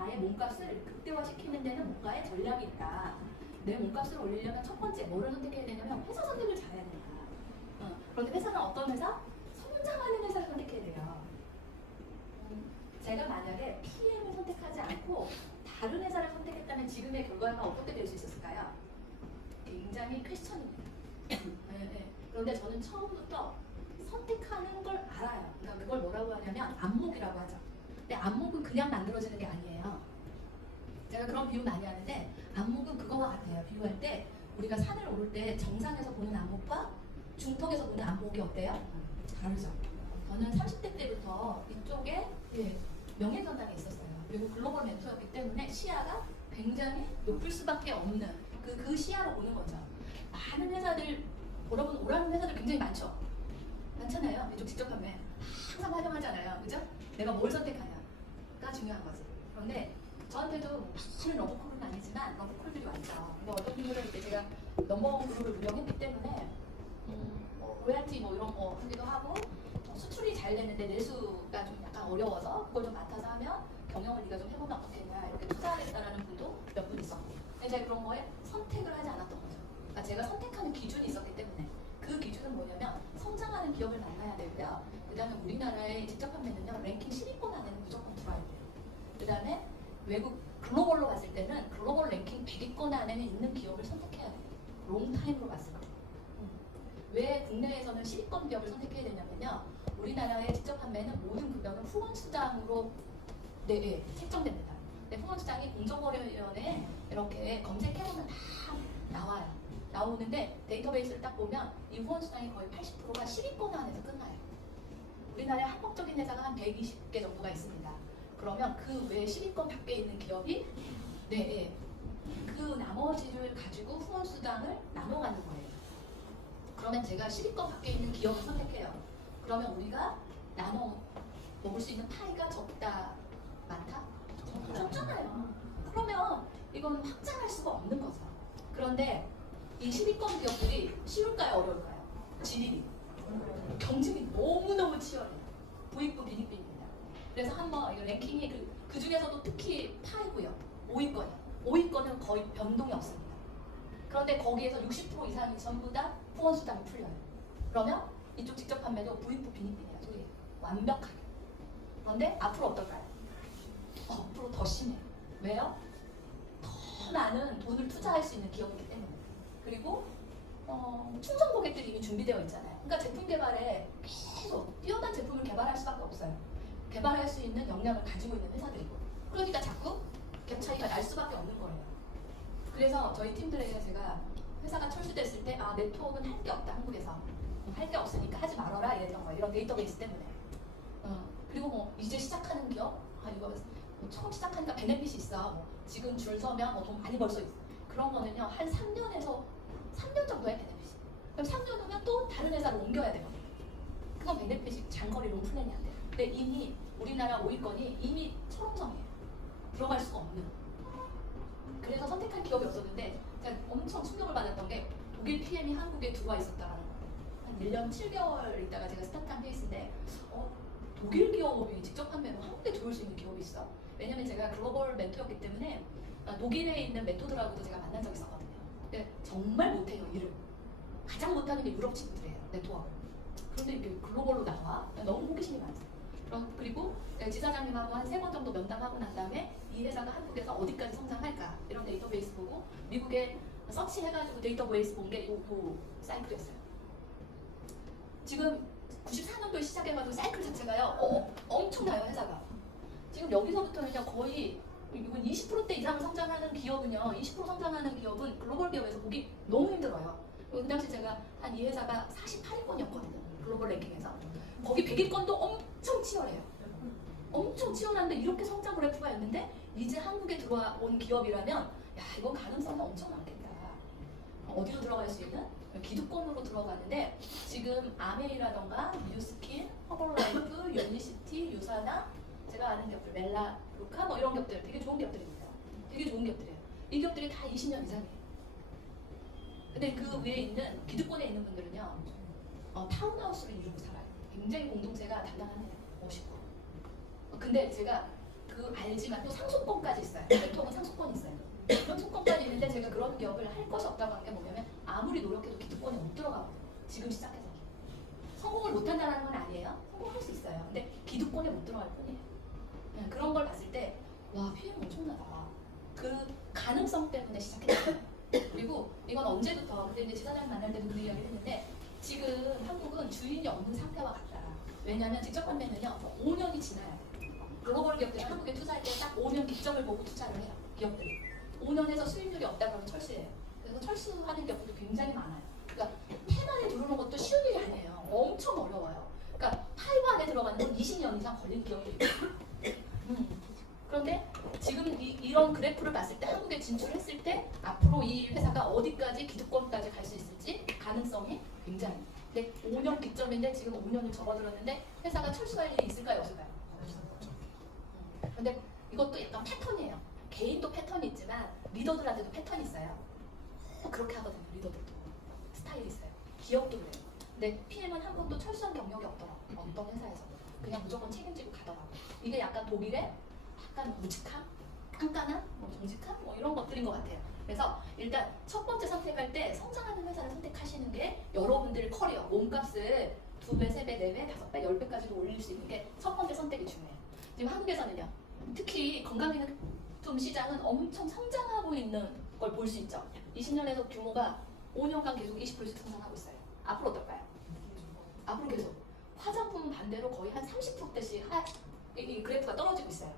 나의 몸값을 극대화시키는 데는 뭔가의 전략이 있다. 내 몸값을 올리려면 첫 번째 뭐를 선택해야 되냐면 회사 선택을 잘해야 된다. 그런데 회사는 어떤 회사? 성장하는 회사를 선택해야 돼요. 제가 만약에 PM을 선택하지 않고 다른 회사를 선택했다면 지금의 결과가 어떻게 될 수 있었을까요? 굉장히 퀘스천입니다. 네. 그런데 저는 처음부터 선택하는 걸 알아요. 그러니까 그걸 뭐라고 하냐면 안목이라고 하죠. 근데 안목은 그냥 만들어지는 게 아니에요. 제가 그런 비유 많이 하는데 안목은 그거와 같아요. 비유할 때 우리가 산을 오를 때 정상에서 보는 안목과 중턱에서 보는 안목이 어때요? 다르죠. 저는 30대 때부터 이쪽에 명예전당에 있었어요. 그리고 글로벌 멘토였기 때문에 시야가 굉장히 높을 수밖에 없는 그 시야로 보는 거죠. 많은 회사들, 여러분 오라는 회사들 굉장히 많잖아요. 이쪽 직접 판매 항상 활용하잖아요. 그죠? 내가 뭘 선택하냐가 중요한 거지. 그런데 저한테도 많은 러브콜은 아니지만 러브콜들이 왔죠. 근데 어떤 분들은 이제 제가 넘버원 그룹을 운영했기 때문에 로얄티 이런 거 하기도 하고 수출이 잘 되는데 내수가 좀 약간 어려워서 그걸 좀 맡아서 하면 경영을 네가 좀 해보면 어떻겠냐 이렇게 투자하겠다라는 분도 몇 분 있었고, 근데 제가 그런 거에 선택을 하지 않았던 거죠. 그러니까 제가 선택하는 기준이 있었기 때문에 그 기준은 뭐냐면 성장하는 기업을 만나야 되고요. 그 다음에 우리나라의 직접 판매는요 랭킹 10위권 안에는 무조건 들어야 돼요. 그 다음에 외국 글로벌로 봤을 때는 글로벌 랭킹 100위권 안에는 있는 기업을 선택해야 돼요. 롱타임으로 봤을 때. 왜 국내에서는 10위권 기업을 선택해야 되냐면요. 우리나라의 직접 판매는 모든 급여는 후원수당으로 책정됩니다. 후원수당이 공정거래위원회에 이렇게 검색해보면 다 나와요. 나오는데 데이터베이스를 딱 보면 이 후원수당이 거의 80%가 10위권 안에서 끝나요. 우리나라에 합법적인 회사가 한 120개 정도가 있습니다. 그러면 그 외에 10위권 밖에 있는 기업이 그 나머지를 가지고 후원수당을 나눠가는 거예요. 그러면 제가 10위권 밖에 있는 기업을 선택해요. 그러면 우리가 나눠 먹을 수 있는 파이가 적다, 많다? 적잖아요. 그러면 이건 확장할 수가 없는 거죠. 그런데 이 10위권 기업들이 쉬울까요? 어려울까요? 진입이. 경쟁이 너무너무 치열해요. 부익부 빈익빈입니다. 그래서 한번 이거 랭킹이 그 중에서도 특히 파이고요. 5위권이요. 5위권은 거의 변동이 없습니다. 그런데 거기에서 60% 이상이 전부 다 후원수당이 풀려요. 그러면 이쪽 직접 판매도 부익부 빈익빈이에요. 소리 완벽하게. 그런데 앞으로 어떨까요? 앞으로 더 심해요. 왜요? 더 많은 돈을 투자할 수 있는 기업이기 때문에. 그리고 충성 고객들이 이미 준비되어 있잖아요. 그러니까 제품 개발에 계속 뛰어난 제품을 개발할 수밖에 없어요. 개발할 수 있는 역량을 가지고 있는 회사들이고. 그러니까 자꾸 갭 차이가 날 수밖에 없는 거예요. 그래서 저희 팀들에게 제가 회사가 철수됐을 때 네트워크는 할 게 없다, 한국에서. 할 게 없으니까 하지 말아라 이랬던 거예요. 이런 데이터베이스 때문에. 그리고 이제 시작하는 기업, 이거 처음 시작하니까 베네핏이 있어. 지금 줄 서면 돈 많이 벌 수 있어. 그런 거는요, 한 3년에서 3년 정도의 베네핏이. 그럼 3년 후면 또 다른 회사로 옮겨야 되거든요. 그건 베네핏이 장거리 롱플랜이 안 돼요. 근데 이미 우리나라 5위권이 이미 철옹성이에요. 들어갈 수가 없는. 그래서 선택한 기업이 없었는데 제가 엄청 충격을 받았던 게 독일 PM이 한국에 들어와 있었다라는 거예요. 한 1년 7개월 있다가 제가 스타트한 케이스인데 독일 기업이 직접 판매로 한국에 들어올 수 있는 기업이 있어. 왜냐면 제가 글로벌 멘토였기 때문에 독일에 있는 멘토들하고도 제가 만난 적이 있었거든요. 근데 정말 못해요, 일을. 가장 못하는 게 유럽 친구들이에요, 네트워크. 그런데 이게 글로벌로 나와. 너무 호기심이 많죠. 그리고 지사장님하고 한 3번 정도 면담하고 난 다음에 이 회사가 한국에서 어디까지 성장할까 이런 데이터베이스 보고 미국에 서치해가지고 데이터베이스 본 게 요 사이클이었어요. 지금 94년도에 시작해가지고 사이클 자체가요 엄청나요, 회사가. 지금 여기서부터는요 거의 이건 20%대 이상 성장하는 기업은요 20% 성장하는 기업은 글로벌 기업에서 보기 너무 힘들어요. 그 당시 제가 한 이 회사가 48위권이었거든요, 글로벌 랭킹에서. 거기 100위권도 엄청 치열해요. 엄청 치열한데 이렇게 성장 그래프가 있는데 이제 한국에 들어온 기업이라면 이건 가능성이 엄청 많겠다. 어디로 들어갈 수 있는? 기득권으로 들어가는데 지금 아메이라던가 뉴스킨, 허벌라이프, 유니시티, 유사나 제가 아는 기업들, 멜라, 루카 이런 기업들 되게 좋은 기업들입니다. 되게 좋은 기업들이에요. 이 기업들이 다 20년 이상이에요. 근데 그 위에 있는 기득권에 있는 분들은요 타운하우스를 이루고 살아요. 굉장히 공동체가 단단하네요. 멋있고. 근데 제가 그 알지만 또 상속권까지 있어요. 보통은 상속권이 있어요. 상속권까지 있는데 제가 그런 기업을 할 것이 없다고 하는 게 뭐냐면 아무리 노력해도 기득권에 못 들어가거든요. 지금 시작해서. 성공을 못한다는 건 아니에요. 성공할 수 있어요. 근데 기득권에 못 들어갈 뿐이에요. 그런 걸 봤을 때 와, PM 엄청나다. 그 가능성 때문에 시작했어요. 그리고 이건 언제부터, 그때 이제 지사장님 만날 때도 그 이야기를 했는데 지금 한국은 주인이 없는 상태와 같다. 왜냐하면 직접 판매는요 5년이 지나야 돼요. 글로벌 기업들이 한국에 투자할 때 딱 5년 기점을 보고 투자를 해요. 기업들이 5년에서 수익률이 없다 그러면 철수해요. 그래서 철수하는 기업들도 굉장히 많아요. 그러니까 폐 안에 들어오는 것도 쉬운 일이 아니에요. 엄청 어려워요. 그러니까 파이브 안에 들어가는 건 20년 이상 걸린 기업들이 그런데 지금 이런 그래프를 봤을 때 한국에 진출했을 때 앞으로 이 회사가 어디까지 기득권까지 갈 수 있을지 가능성이 굉장히. 근데 5년 기점인데 지금 5년을 접어들었는데 회사가 철수할 일이 있을까요, 없을까요? 근데 이것도 약간 패턴이에요. 개인도 패턴이 있지만 리더들한테도 패턴이 있어요. 그렇게 하거든요. 리더들도 스타일이 있어요. 기업도 그래요. 근데 PM은 한 번도 철수한 경력이 없더라고요. 어떤 회사에서 그냥 무조건 책임지고 가더라고요. 이게 약간 독일의 약간 무직함, 깐깐함, 정직함 이런 것들인 것 같아요. 그래서 일단 첫 번째 선택할 때 성장하는 회사를 선택하시는 게 여러분들 커리어, 몸값을 2배, 3배, 4배, 5배, 10배까지도 올릴 수 있는 게 첫 번째 선택이 중요해요. 지금 한국에서는요. 특히 건강기능품 시장은 엄청 성장하고 있는 걸 볼 수 있죠. 20년에서 규모가 5년간 계속 20%씩 성장하고 있어요. 앞으로 어떨까요? 앞으로 계속. 화장품은 반대로 거의 한 30%대씩 이 그래프가 떨어지고 있어요.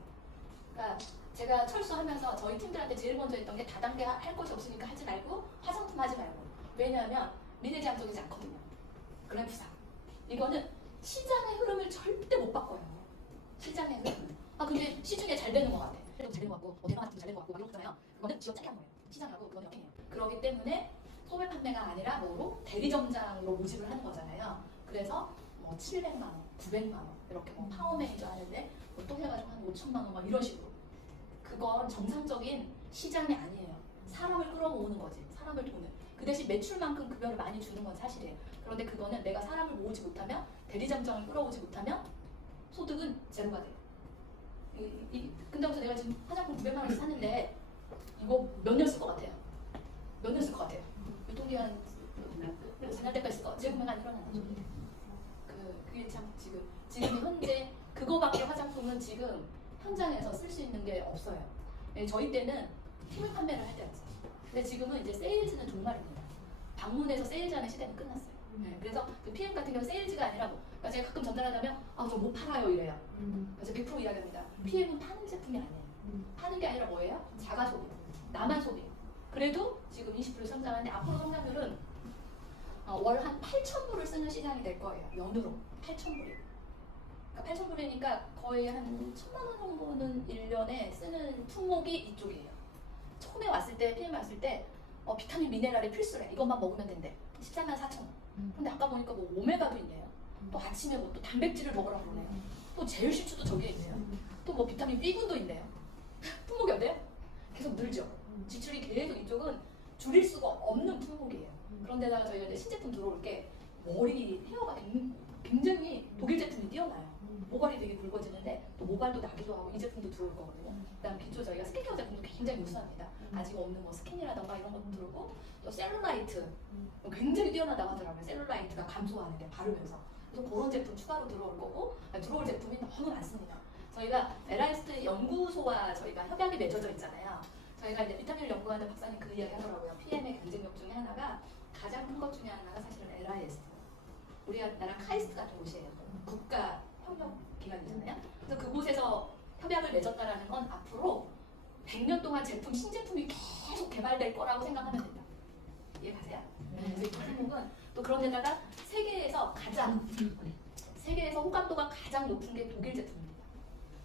그러니까 제가 철수하면서 저희 팀들한테 제일 먼저 했던 게 다단계 할 것이 없으니까 하지 말고 화장품 하지 말고. 왜냐하면 미래지향적이지 않거든요. 그래프상. 이거는 시장의 흐름을 절대 못 바꿔요. 시장의 흐름. 근데 시중에 잘 되는 것 같아. 그래도 잘 되는 것 같고, 대박 같은 거 잘 되는 것 같고 막 이러잖아요. 그거는 지원 짜게 한 거예요. 시장하고 그거는 영향이에요. 그렇기 때문에 소매 판매가 아니라 뭐로? 대리점장으로 모집을 하는 거잖아요. 그래서 뭐 700만 원, 900만 원 이렇게 뭐 파워 매니저 하는데 또 해가지고 한 5천만 원 막 이런 식으로. 그건 정상적인 시장이 아니에요. 사람을 끌어모으는 거지. 사람을 도는. 그 대신 매출만큼 급여를 많이 주는 건 사실이에요. 그런데 그거는 내가 사람을 모으지 못하면 대리점장을 끌어오지 못하면 소득은 제로가 돼요. 근데 내가 지금 화장품 900만 원씩 샀는데 이거 몇 년 쓸 것 같아요? 몇 년 쓸 것 같아요? 유통기한 4년 때까지 쓸 것 같아요. 재구매가 안 일어나는 거죠. 그게 참 지금 현재 그거밖에 화장품은 지금 현장에서 쓸 수 있는 게 없어요. 네, 저희 때는 팀을 판매를 할 때였어요. 근데 지금은 이제 세일즈는 종말입니다. 방문해서 세일즈하는 시대는 끝났어요. 네, 그래서 그 PM 같은 경우 세일즈가 아니라 그러니까 제가 가끔 전달하자면 저 못 팔아요 이래요. 그래서 100% 이야기합니다. PM은 파는 제품이 아니에요. 파는 게 아니라 뭐예요? 자가 소비, 나만 소비. 그래도 지금 20% 성장하는데 앞으로 성장률은 월 한 8,000불을 쓰는 시장이 될 거예요. 연으로 8,000불이. 그러니까 8,000불이니까 거의 한 1,000만 원 정도는 1년에 쓰는 품목이 이쪽이에요. 처음에 왔을 때 PM 왔을 때 비타민 미네랄이 필수래. 이것만 먹으면 된대. 14만 4천 원. 근데 아까 보니까 뭐 오메가도 있네요. 또 아침에 뭐 또 단백질을 먹으라고 그러네요. 또 제일식초도 저기에 있네요. 또 뭐 비타민 B군도 있네요. 품목이 어때요? 계속 늘죠. 지출이 계속 이쪽은 줄일 수가 없는 품목이에요. 그런데다가 저희가 이제 신제품 들어올 게 머리 헤어가 굉장히 독일 제품이 뛰어나요. 모발이 되게 굵어지는데 또 모발도 나기도 하고 이 제품도 들어올 거거든요. 그다음 기초 저희가 스킨케어 제품도 굉장히 우수합니다. 아직 없는 뭐 스킨이라던가 이런 것도 들어오고 또 셀룰라이트 굉장히 뛰어나다고 하더라고요. 셀룰라이트가 감소하는데 바르면서 그래서 그런 제품 추가로 들어올 거고 들어올 제품이 너무 많습니다. 저희가 에라이스트 연구소와 저희가 협약이 맺어져 있잖아요. 저희가 이제 비타민을 연구하는 박사님 그 이야기 하더라고요. PM의 경쟁력 중에 하나가 가장 큰 것 중에 하나가 사실은 에라이스트. 우리나라 카이스트 같은 곳이에요. 국가 협력 기관이잖아요. 그래서 그곳에서 협약을 맺었다라는 건 앞으로 100년 동안 신제품이 계속 개발될 거라고 생각하면 된다. 이해 가세요? 그래서 이 품목은 또 그런 데다가 세계에서 호감도가 가장 높은 게 독일 제품입니다.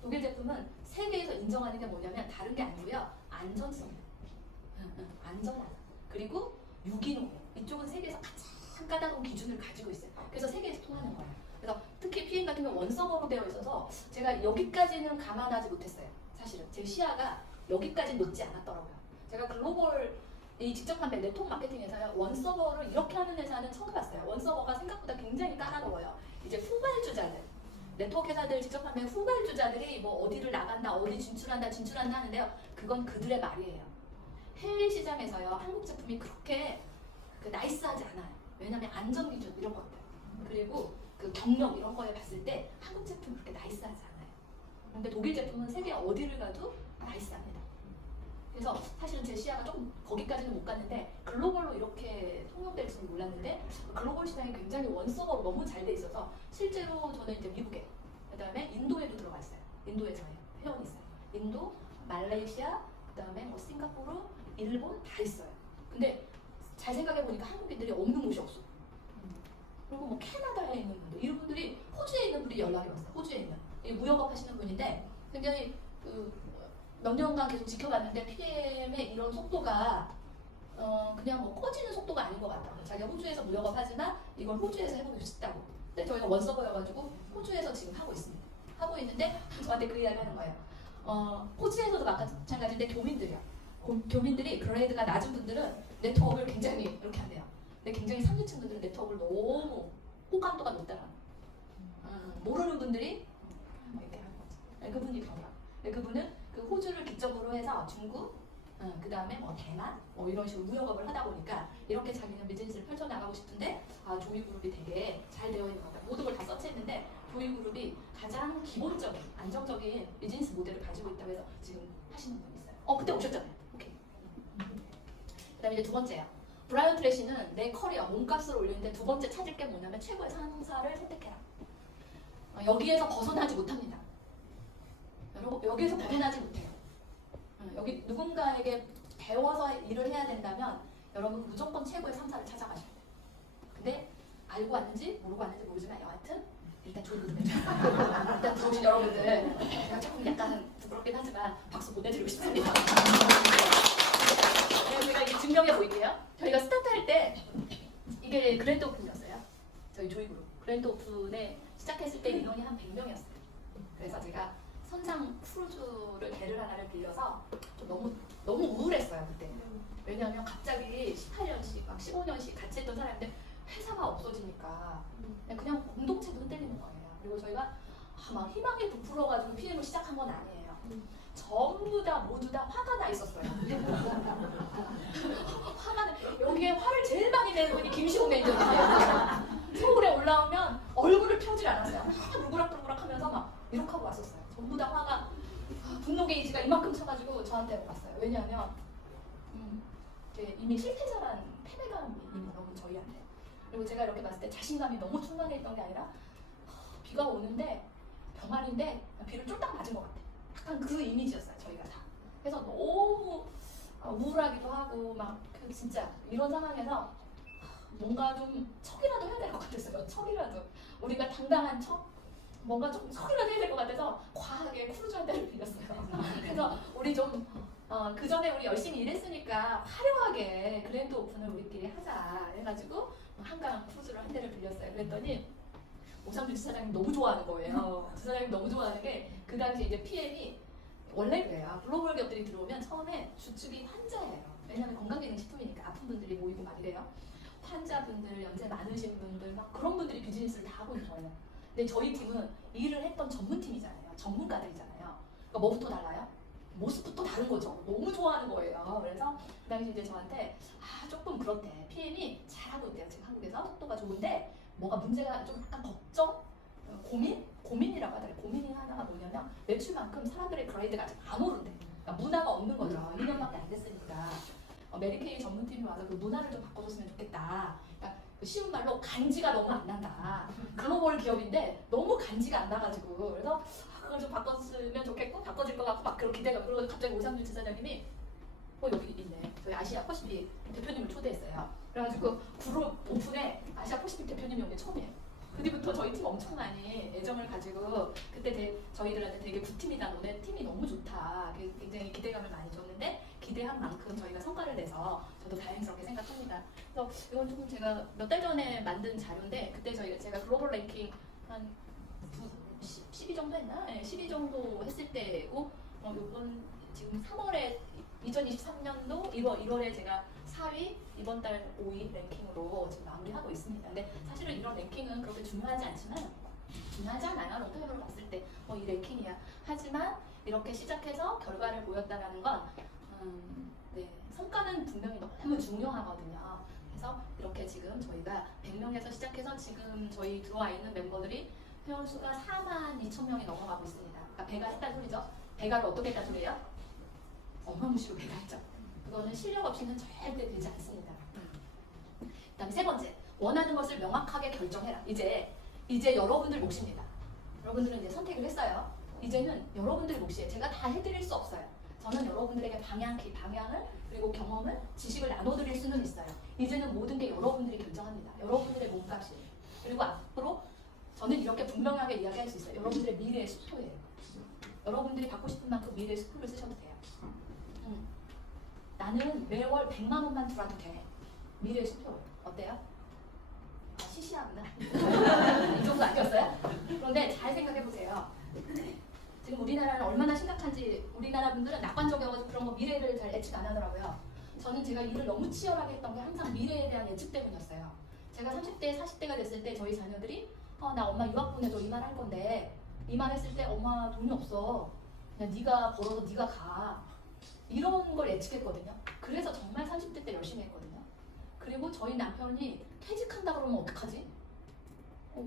독일 제품은 세계에서 인정하는 게 뭐냐면 다른 게 아니고요. 안전성이에요. 안전하다. 그리고 유기농. 이쪽은 세계에서 가장 까다로운 기준을 가지고 있어요. 그래서 세계에서 통하는 거예요. 그래서 특히 PM 같은 경우 원서버로 되어 있어서 제가 여기까지는 감안하지 못했어요. 사실은 제 시야가 여기까지는 높지 않았더라고요. 제가 글로벌 이 직접 판매 네트워크 마케팅 회사요. 원서버를 이렇게 하는 회사는 처음 봤어요. 원서버가 생각보다 굉장히 까다로워요. 이제 후발주자들 네트워크 회사들 직접 하면 후발주자들이 뭐 어디를 나간다, 어디 진출한다 하는데요. 그건 그들의 말이에요. 해외 시장에서요, 한국 제품이 그렇게 나이스하지 않아요. 왜냐하면 안전 기준 이런 것들, 그리고 그 경력 이런 거에 봤을 때 한국 제품 그렇게 나이스하지 않아요. 근데 독일 제품은 세계 어디를 가도 나이스합니다. 그래서 사실은 제 시야가 조금 거기까지는 못 갔는데 글로벌로 이렇게 통용될 줄은 몰랐는데 글로벌 시장이 굉장히 원서버로 너무 잘 돼 있어서 실제로 저는 이제 미국에, 그다음에 인도에도 들어가 있어요. 인도에 저희 회원이 있어요. 인도, 말레이시아, 그다음에 뭐 싱가포르, 일본 다 있어요. 근데 잘 생각해 보니까 한국인들이 없는 곳이 없어. 그리고 뭐 캐나다에 있는 분들, 이런 분들이 호주에 있는 분들이 연락이 왔어요. 호주에 있는 무역업 하시는 분인데 굉장히 몇 년간 계속 지켜봤는데 PM의 이런 속도가 그냥 뭐 꺼지는 속도가 아닌 것 같다. 자기가 호주에서 무역업 하지만 이걸 호주에서 해보고 싶다고. 근데 저희가 원서버여가지고 호주에서 지금 하고 있습니다. 하고 있는데 저한테 그 이야기 하는 거예요. 호주에서도 마찬가지인데 교민들이 그레이드가 낮은 분들은 네트워크를 굉장히 이렇게 한대요. 근데 굉장히 상류층 분들은 네트워크를 너무 호감도가 높다라. 모르는 분들이 이렇게 하는 거죠. 그분이 병이야. 그분은 그 호주를 기점으로 해서 중국, 그 다음에 뭐 대만, 뭐 이런 식으로 무역업을 하다 보니까 이렇게 자기는 비즈니스를 펼쳐나가고 싶은데 조이그룹이 되게 잘 되어 있는 것 같아요. 모든 걸 다 서치했는데 조이그룹이 가장 기본적인 안정적인 비즈니스 모델을 가지고 있다고 해서 지금 하시는 분이 있어요. 그때 오셨잖아요. 오케이. 그 다음에 이제 두 번째요. 브라이언 트래시는 내 커리어, 몸값을 올리는데 두 번째 찾을 게 뭐냐면 최고의 상사를 선택해라. 여기에서 벗어나지 못합니다. 여기에서 벗어나지 못해요. 여기 누군가에게 배워서 일을 해야 된다면 여러분 무조건 최고의 상사를 찾아가셔야 돼요. 근데 알고 왔는지 모르고 왔는지 모르지만 여하튼 일단 조이그룹에 일단 들어오신 여러분들 제가 조금 약간 부끄럽긴 하지만 박수 보내드리고 싶습니다. 제가 이 증명해 보일게요. 저희가 스타트할 때 이게 그랜드 오픈이었어요. 저희 조이그룹 그랜드 오픈에 시작했을 때 인원이 한 100명이었어요. 그래서 제가 선상 크루즈를 배를 하나를 빌려서 좀 너무 우울했어요 그때. 왜냐하면 갑자기 18년씩 막 15년씩 같이 했던 사람인데 회사가 없어지니까 그냥 공동체도 흔들리는 거예요. 그리고 저희가 막 희망이 부풀어가지고 PM을 시작한 건 아니에요. 전부 다 모두 다 화가 나 있었어요. 여기에 화를 제일 많이 내는 분이 김시호 매니저예요. 서울에 올라오면 얼굴을 펴질 않았어요. 루그락루그락 하면서 막 이렇게 하고 왔었어요. 전부 다 화가 분노 게이지가 이만큼 차가지고 저한테 왔어요. 왜냐하면 이미 실패자란 패배감이 너무 저희한테. 그리고 제가 이렇게 봤을 때 자신감이 너무 충만해 있던 게 아니라 비가 오는데 병아리인데 비를 쫄딱 맞은 것 같아. 약간 그 이미지였어요 저희가 다. 그래서 너무 우울하기도 하고 막 진짜 이런 상황에서 뭔가 좀 척이라도 해야 될 것 같았어요. 척이라도 우리가 당당한 척, 뭔가 좀 척이라도 해야 될 것 같아서 과하게 크루즈 한 대를 빌렸어요. 그래서 우리 좀 그 전에 우리 열심히 일했으니까 화려하게 그랜드 오픈을 우리끼리 하자 해가지고 한강 크루즈를 한 대를 빌렸어요. 그랬더니 오상준 지사장님 너무 좋아하는 거예요. 지사장님 너무 좋아하는 게 그 당시 이제 PM이 원래 그래요. 글로벌 기업들이 들어오면 처음에 주축이 환자예요. 왜냐하면 건강기능식품이니까 아픈 분들이 모이고 막 이래요. 환자분들, 연세 많으신 분들 막 그런 분들이 비즈니스를 다 하고 있는 거예요. 근데 저희 팀은 일을 했던 전문팀이잖아요. 전문가들이잖아요. 그러니까 뭐부터 달라요? 모습부터 다른 거죠. 너무 좋아하는 거예요. 그래서 그 당시 이제 저한테 조금 그렇대. PM이 잘하고 있대요. 지금 한국에서 속도가 좋은데 뭐가 문제가 좀 약간 걱정? 고민이라고 하더라고요. 고민이 하나가 뭐냐면 매출만큼 사람들의 그레이드가 아직 안 오른대. 그러니까 문화가 없는 거죠. 2년밖에 안 됐으니까. 메리케이 전문팀이 와서 그 문화를 좀 바꿔줬으면 좋겠다. 그러니까 쉬운 말로 간지가 너무 안 난다. 글로벌 기업인데 너무 간지가 안 나가지고 그래서 그걸 좀 바꿨으면 좋겠고 바꿔질 것 같고 막 그런 기대가. 그리고 갑자기 오상준 지사장님이 여기 있네. 저희 아시아 퍼시픽 대표님을 초대했어요. 그래가지고 그룹 오픈에 아시아 퍼시픽 대표님이 오는 게 처음이에요. 그 뒤부터 저희 팀 엄청 많이 애정을 가지고 그때 저희들한테 되게 굿팀이다. 너네 팀이 너무 좋다. 굉장히 기대감을 많이 줬는데 기대한 만큼 저희가 성과를 내서 저도 다행스럽게 생각합니다. 그래서 이건 조금 제가 몇 달 전에 만든 자료인데 그때 제가 글로벌 랭킹 한 12 정도 했나? 네, 12 정도 했을 때고 이번 지금 3월에 2023년도 1월에 제가 4위, 이번 달 5위 랭킹으로 지금 마무리하고 있습니다. 근데 사실은 이런 랭킹은 그렇게 중요하지 않지만 중요하잖아요. 롱테이블로 봤을 때 이 랭킹이야. 하지만 이렇게 시작해서 결과를 보였다라는 건 네, 성과는 분명히 너무 중요하거든요. 그래서 이렇게 지금 저희가 100명에서 시작해서 지금 저희 들어와 있는 멤버들이 회원 수가 42,000명이 넘어가고 있습니다. 그러니까 배가 했다는 소리죠. 배가를 어떻게 했다는 소리예요? 어마무시로 배가 했죠. 그거는 실력 없이는 절대 되지 않습니다. 그다음에 세 번째, 원하는 것을 명확하게 결정해라. 이제 여러분들 몫입니다. 여러분들은 이제 선택을 했어요. 이제는 여러분들 몫이에요. 제가 다 해드릴 수 없어요. 저는 여러분들에게 방향을 그리고 경험을 지식을 나눠드릴 수는 있어요. 이제는 모든 게 여러분들이 결정합니다. 여러분들의 몸값이. 그리고 앞으로 저는 이렇게 분명하게 이야기할 수 있어요. 여러분들의 미래의 수표예요. 여러분들이 받고 싶은 만큼 미래의 수표를 쓰셔도 돼요. 나는 매월 100만 원만 들어도 돼. 미래의 수표. 어때요? 시시하구나. 이 정도 아니었어요? 그런데 잘 생각해보세요. 지금 우리나라는 얼마나 심각한지 우리나라 분들은 낙관적이어서 그런 거 미래를 잘 예측 안 하더라고요. 저는 제가 일을 너무 치열하게 했던 게 항상 미래에 대한 예측 때문이었어요. 제가 30대, 40대가 됐을 때 저희 자녀들이 나 엄마 유학 보내줘 이 말 할 건데 이 말 했을 때 엄마 돈이 없어. 그냥 네가 벌어서 네가 가. 이런 걸 예측했거든요. 그래서 정말 30대 때 열심히 했거든요. 그리고 저희 남편이 퇴직한다 그러면 어떡하지?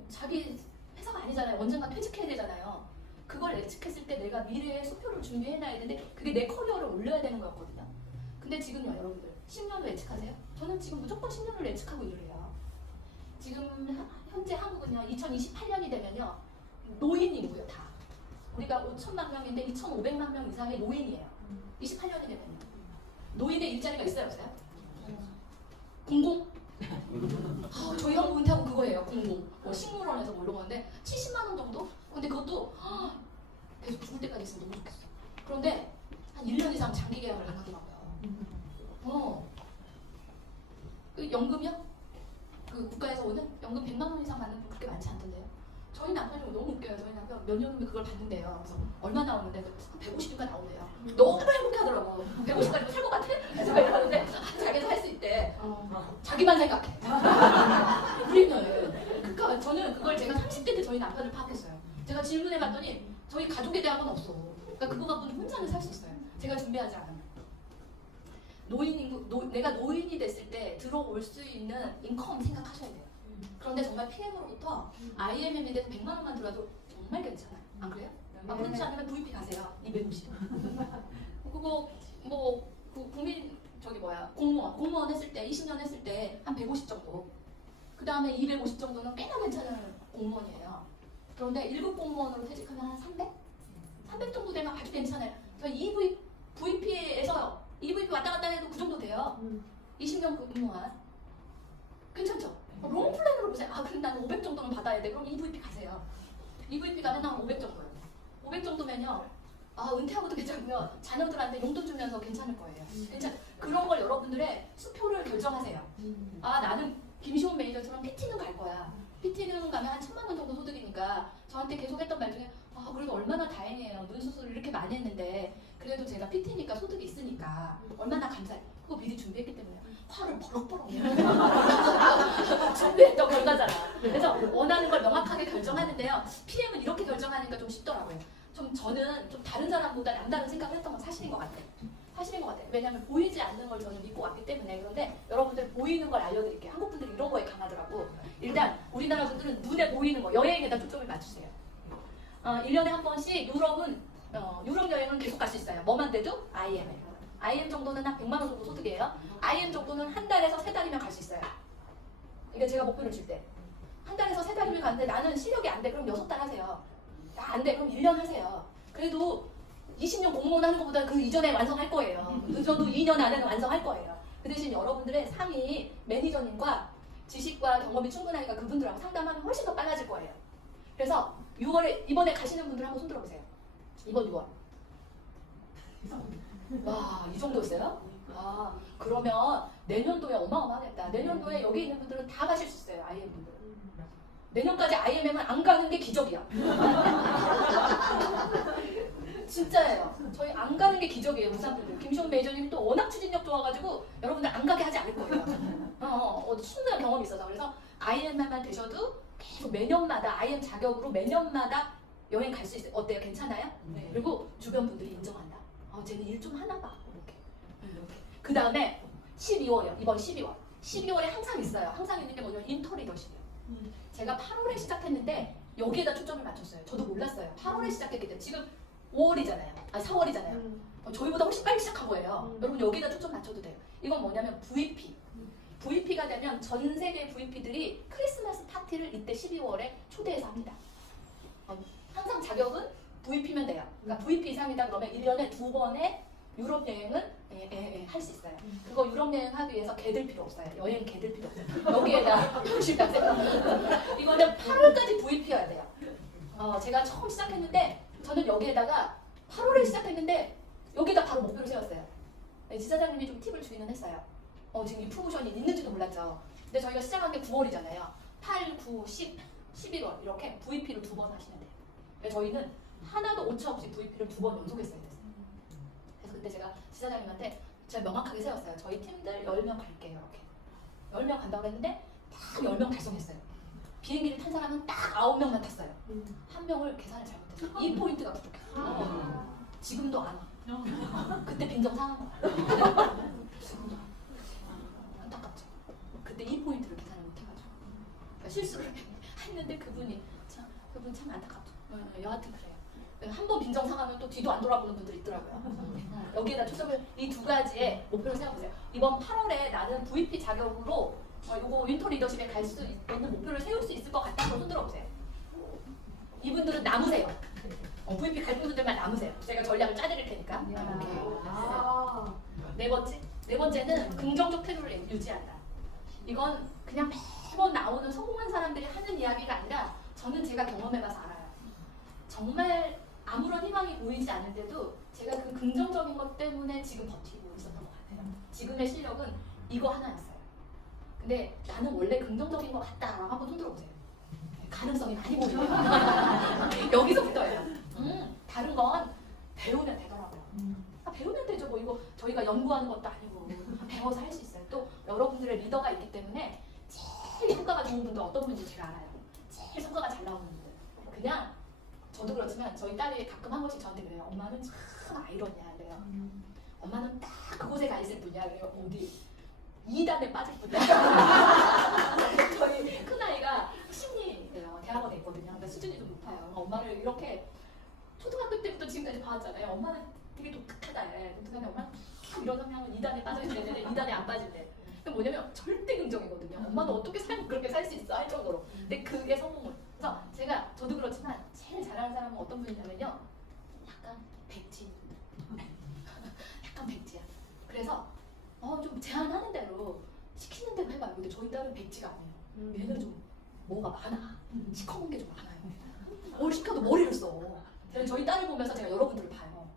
자기 회사가 아니잖아요. 언젠가 퇴직해야 되잖아요. 그걸 예측했을 때 내가 미래의 수표를 준비해놔야 되는데 그게 내 커리어를 올려야 되는 거였거든요. 근데 지금요 여러분들 10년을 예측하세요? 저는 지금 무조건 10년을 예측하고 일을 해요. 지금 현재 한국은요 2028년이 되면요 노인 인구요 다. 우리가 5천만 명인데 2,500만 명 이상의 노인이에요. 28년이 되면요. 노인의 일자리가 있어요 없어요? 공공? 저희 한국 은퇴하고 그거예요. 공공. 식물원에서 뭐 이런 건데 70만 원 정도? 근데 그것도 계속 죽을 때까지 있으면 너무 좋겠어. 그런데 한 1년 이상 장기 계약을 안 하더라고요. 그 연금이요? 그 국가에서 오는 연금 100만 원 이상 받는 분 그렇게 많지 않던데요. 저희 남편이 너무 웃겨요. 저희 남편 몇 년 후에 그걸 받는데요. 그래서 얼마 나오는데 150인가 나오네요. 너무 행복해하더라고. 150까지 살 것 같아? 제가 이러는데 자기도 할 수 있대. 자기만 생각해. 우리는 그러니까 저는 그걸 제가 30대 때 저희 남편을 파악했어요. 제가 질문해봤더니 저희 가족에 대한 건 없어. 그러니까 그거 갖고는 혼자는 살 수 있어요. 제가 준비하지 않으면. 내가 노인이 됐을 때 들어올 수 있는 인컴 생각하셔야 돼요. 그런데 정말 PM으로부터 IMM에 대해서 100만 원만 들어도 정말 괜찮아요. 안 그래요? 그렇지 않으면 VP 가세요. 250. 그거 국민 공무원 했을 때 20년 했을 때 한 150 정도. 그 다음에 250 정도는 꽤나 괜찮은 공무원이에요. 그런데 1급 공무원으로 퇴직하면 한 300? 300 정도 되면 아주 괜찮아요. 저희 VP에서 EVP 왔다 갔다 해도 그 정도 돼요. 20년 근무한. 괜찮죠? 롱 플랜으로 보세요. 그럼 나는 500 정도는 받아야 돼. 그럼 EVP 가세요. EVP 가면 한 500 정도요. 500 정도면요. 은퇴하고도 괜찮고요. 자녀들한테 용돈 주면서 괜찮을 거예요. 그런 걸 여러분들의 수표를 결정하세요. 나는 김시원 매니저처럼 PT는 갈 거야. PT는 가면 한 1,000만 원 정도 소득이니까 저한테 계속 했던 말 중에 그래도 얼마나 다행이에요. 눈 수술을 이렇게 많이 했는데 그래도 제가 PT니까 소득이 있으니까 얼마나 감사해요. 그거 미리 준비했기 때문에 화를 버럭버럭 준비했던 결과잖아. 그래서 원하는 걸 명확하게 결정하는데요. PM은 이렇게 결정하니까 좀 쉽더라고요. 저는 좀 다른 사람보다 남다른 생각을 했던 건 사실인 것 같아요. 왜냐하면 보이지 않는 걸 저는 믿고 왔기 때문에. 그런데 여러분들 보이는 걸 알려드릴게요. 한국 분들이 이런 거에 강하더라고. 일단 우리나라 분들은 눈에 보이는 거, 여행에다 초점을 맞추세요. 1년에 한 번씩 유럽 여행은 계속 갈 수 있어요. 뭐만 돼도 IM 정도는 한 100만 원 정도 소득이에요. IM 정도는 한 달에서 3달이면 갈 수 있어요. 이게 제가 목표를 줄 때. 한 달에서 3달이면 가는데 나는 실력이 안 돼. 그럼 6달 하세요. 안 돼. 그럼 1년 하세요. 그래도 20년 공무원 하는 것보다 그 이전에 완성할 거예요. 늦어도 2년 안에는 완성할 거예요. 그 대신 여러분들의 상위 매니저님과 지식과 경험이 충분하니까 그분들하고 상담하면 훨씬 더 빨라질 거예요. 그래서 6월에 이번에 가시는 분들 한번 손 들어보세요. 이번 6월. 와, 이 정도였어요? 그러면 내년도에 어마어마하겠다. 내년도에 여기 있는 분들은 다 가실 수 있어요. IM 분들. 내년까지 IMM은 안 가는 게 기적이야. 진짜예요. 저희 안 가는 게 기적이에요. 부산분들. 김시원 매니저님이 또 워낙 추진력 좋아가지고 여러분들 안 가게 하지 않을 거예요. 충분한 경험이 있어서. 그래서 IMM만 되셔도 계속 매년마다 IM 자격으로 매년마다 여행 갈 수 있어요. 어때요? 괜찮아요? 네. 그리고 주변 분들이 인정한다. 쟤는 일 좀 하나 봐. 이렇게. 그 다음에 12월이요. 이번 12월. 12월에 항상 있어요. 항상 있는 게 뭐냐면 인터리더십이에요. 제가 8월에 시작했는데 여기에다 초점을 맞췄어요. 저도 몰랐어요. 8월에 시작했기 때문에 지금 5월이잖아요. 4월이잖아요. 저희보다 훨씬 빨리 시작한 거예요. 여러분 여기에다 초점 맞춰도 돼요. 이건 뭐냐면 VP. VP가 되면 전 세계 VP들이 크리스마스 파티를 이때 12월에 초대해서 합니다. 항상 자격은 VP면 돼요. 그러니까 VP 이상이다 그러면 1년에 2번의 유럽 여행은 할 수 있어요. 그거 유럽 여행 하기 위해서 개들 필요 없어요. 여행 개들 필요 없어요. 여기에다 이거는 8월까지 VP여야 돼요. 제가 처음 시작했는데 저는 여기에다가 8월에 시작했는데 여기다 바로 목표를 세웠어요. 지사장님이 좀 팁을 주기는 했어요. 지금 이 프로모션이 있는지도 몰랐죠. 근데 저희가 시작한 게 9월이잖아요. 8, 9, 10, 11월 이렇게 VP를 2번 하시면 돼요. 그래서 저희는 하나도 오차 없이 VP를 2번 연속했어야 됐어요. 그래서 그때 제가 지사장님한테 제가 명확하게 세웠어요. 저희 팀들 10명 갈게요. 이렇게 10명 간다고 했는데 딱 10명 달성했어요. 비행기를 탄 사람은 딱 9명만 탔어요. 한 명을 계산을 잘못했어요. 이 포인트가 부족했어요. 지금도 안 와. 그때 빈정 상한 거야. 지금도 안 와. 안타깝죠. 그때 이 포인트를 계산을 못해가지고 그러니까 실수를 했는데 그분 참 안타깝죠. 여하튼 그래요. 한 번 빈정 상하면 또 뒤도 안 돌아보는 분들이 있더라고요. 여기에다 초점을 이 두 가지의 목표를 세워보세요. 이번 8월에 나는 VP 자격으로 요거 윈터 리더십에 갈 수 있는 목표를 세울 수 있을 것 같다고 손들어 보세요. 이분들은 남으세요. VP 갈 분들만 남으세요. 제가 전략을 짜드릴 테니까. 네 번째는 긍정적 태도를 유지한다. 이건 그냥 매번 나오는 성공한 사람들이 하는 이야기가 아니라 저는 제가 경험해봐서 알아요. 정말 아무런 희망이 보이지 않는데도 제가 그 긍정적인 것 때문에 지금 버티고 있었던 것 같아요. 지금의 실력은 이거 하나였어요. 근데 나는 원래 긍정적인 것 같다라고 한번 손들어보세요. 가능성이 많이 보여요. 여기서부터예요. 다른 건 배우면 되더라고요. 배우면 되죠. 뭐 이거 저희가 연구하는 것도 아니고 배워서 할 수 있어요. 또 여러분들의 리더가 있기 때문에 제일 성과가 좋은 분도 어떤 분인지 제가 알아요. 제일 성과가 잘 나오는 분들. 그냥 저도 그렇지만 저희 딸이 가끔 한 번씩 저한테 그래요. 엄마는 참 아이러니야. 그래요. 엄마는 딱 그곳에 가 있을 뿐이야. 그래요. 어디? 2단에 빠질 뿐이야. 저희 큰아이가 심리예요. 대학원에 있거든요. 그러니까 수준이 좀 높아요. 엄마를 이렇게 초등학교 때부터 지금까지 봐왔잖아요. 엄마는 되게 독특하다. 독특한데 엄마는 이런 성향은 2단에 빠져있어야 되는데 2단에 안 빠진대. 그게 뭐냐면 절대 긍정이거든요. 엄마는 어떻게 그렇게 살 수 있어 할 정도로. 근데 그게 성공을. 그래서 저도 그렇지만 제일 잘하는 사람은 어떤 분이냐면요. 약간 백지. 약간 백지야. 그래서 좀 제안하는 대로 시키는 대로 해봐요. 근데 저희 딸은 백지가 아니에요. 얘는 좀 뭐가 많아. 시커먼 게 좀 많아요. 뭘 시켜도 머리를 써. 저희 딸을 보면서 제가 여러분들을 봐요.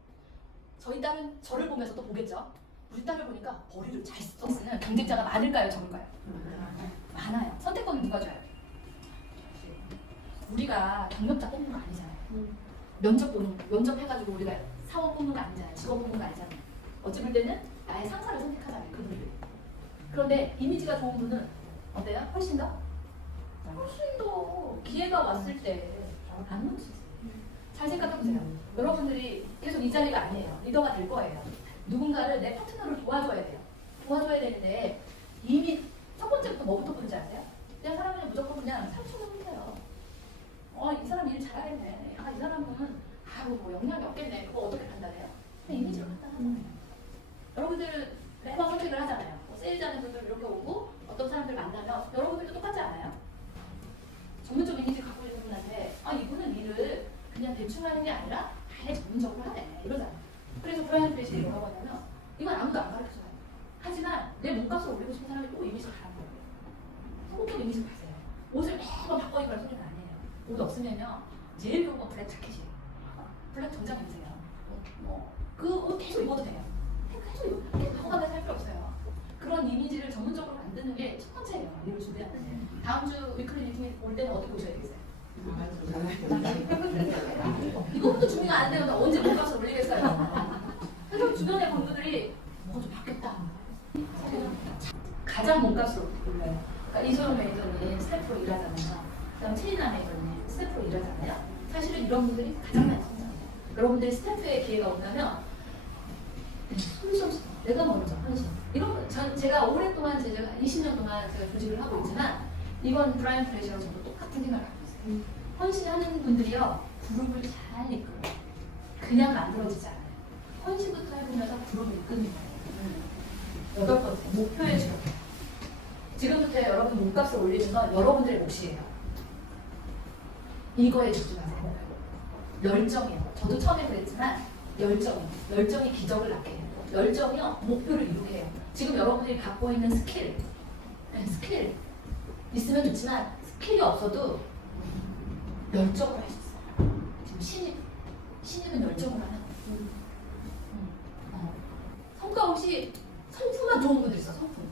저희 딸은 저를 보면서 또 보겠죠. 우리 딸을 보니까 머리를 잘 쓰는 경쟁자가 많을까요? 적을까요? 많아요. 선택권을 누가 줘요? 우리가 경력자 뽑는 거 아니잖아요. 면접 해가지고 우리가 사원 뽑는 거 아니잖아요. 직원 뽑는 거 아니잖아요. 어찌 볼 때는 나의 상사를 선택하잖아요. 그분들. 그런데 이미지가 좋은 분은 어때요? 훨씬 더 기회가 왔을 때 안 놓치세요. 잘 생각해보세요. 여러분들이 계속 이 자리가 아니에요. 리더가 될 거예요. 누군가를 내 파트너를 도와줘야 돼요. 도와줘야 되는데 이미 첫 번째부터 뭐부터 보는지 아세요? 그냥 사람은 무조건 그냥 상처를 흔들어요. 이 사람 일 잘하겠네. 이 사람은 뭐 영향이 없겠네. 그거 어떻게 판단해요? 그냥 이미지로 판단하잖아요. 여러분들은 매번 선택을 하잖아요. 세일즈하는 분들 이렇게 오고 어떤 사람들 만나면 여러분들도 똑같지 않아요? 전문적 이미지 갖고 있는 분한테 이분은 일을 그냥 대충 하는 게 아니라 아예 전문적으로 하네 이러잖아요. 그래서 브라이언 트레이시 뭐라고 하냐면 이건 아무도 안 가르쳐줘요. 하지만 내 몸값을 올리고 싶은 사람이 또 이미지를 가는 거예요. 성공적 이미지를 가세요. 옷을 매번 바꿔 입으라는 소리는 아니에요. 옷 없으면요 제일 좋은 건 블랙 자켓이에요. 블랙 정장 입으세요. 그 옷 계속 입어도 돼요. 계속 바꿔가면서 할 필요 없어요. 그런 이미지를 전문적으로 만드는 게 첫 번째예요. 일을 준비하는 데. 다음 주 위클리 미팅에 올 때는 어디 보셔야 되겠어요? 이것도 준비가 안 되면 언제 몸값을 올리겠어요? 그래서 주변의 분들이 좀 바뀌었다. 가장 몸값을 올려요. 그러니까 이소영 매니저님 스태프로 일하잖아요. 그다음 체리남에 이번에 스태프로 일하잖아요. 사실은 이런 분들이 가장 많이 성장해요. 여러분들이 스태프의 기회가 온다면 손좀 내가 먼저 헌신. 이런 제가 오랫동안 제가 20년 동안 제가 조직을 하고 있지만 이번 브라이언 프레셔랑 저도 똑같은 생각을 하고 있어요. 헌신하는 분들이요 그룹을 잘 이끌어요. 그냥 만들어지지 않아요. 헌신부터 해보면서 그룹을 이끄는 거예요. 8번째 목표의 주력. 지금부터 여러분 몸값을 올리는 건 여러분들의 몫이에요. 이거에 집중하세요. 열정이에요. 저도 처음에 그랬지만 열정이 기적을 낳게 해요. 열정이요 목표를 이루게 해요. 지금 여러분들이 갖고 있는 스킬 있으면 좋지만 스킬이 없어도 열정으로 할 수 있어요. 지금 신입은 열정으로 하는 성과 없이 성품만 좋은 분들 있어. 성품